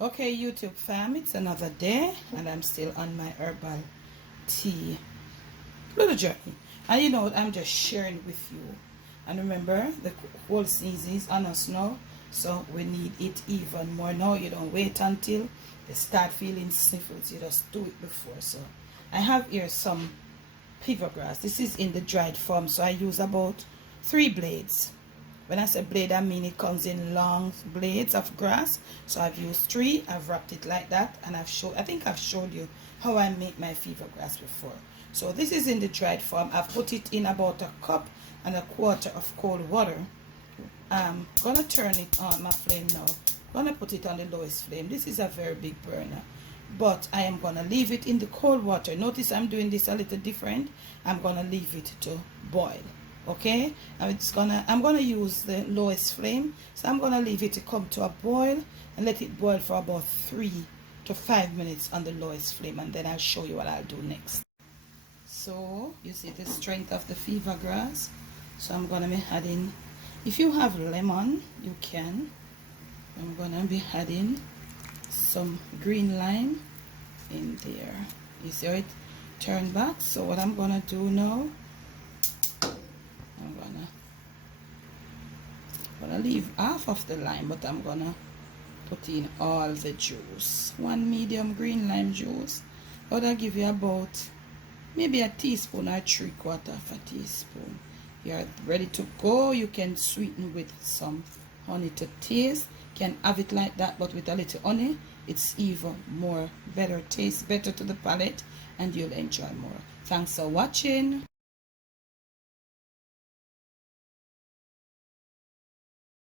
Okay, YouTube fam, it's another day and I'm still on my herbal tea little journey. And you know what, I'm just sharing with you. And remember, the whole season is on us now, so we need it even more now. You don't wait until they start feeling sniffles, you just do it before. So I have here some fever grass. This is in the dried form, so I use about 3 blades. When I say blade, I mean it comes in long blades of grass. So I've used 3. I've wrapped it like that, and I think I've showed you how I make my fever grass before. So this is in the dried form. I've put it in about 1 cup and 1/4 of cold water. I'm gonna turn it on my flame now. I'm gonna put it on the lowest flame. This is a very big burner, but I am gonna leave it in the cold water. Notice I'm doing this a little different. I'm gonna leave it to boil. Okay, and I'm gonna use the lowest flame, so I'm gonna leave it to come to a boil and let it boil for about 3 to 5 minutes on the lowest flame, and then I'll show you what I'll do next. So you see the strength of the fever grass. So I'm gonna be adding, if you have lemon you can. I'm gonna be adding some green lime in there. You see how it turned back? So what I'm gonna do now, I'm gonna leave half of the lime, but I'm gonna put in all the juice. 1 medium green lime juice. That'll give you about maybe a teaspoon or 3/4 of a teaspoon. You're ready to go. You can sweeten with some honey to taste. You can have it like that, but with a little honey, it's even more better, tastes better to the palate, and you'll enjoy more. Thanks for watching.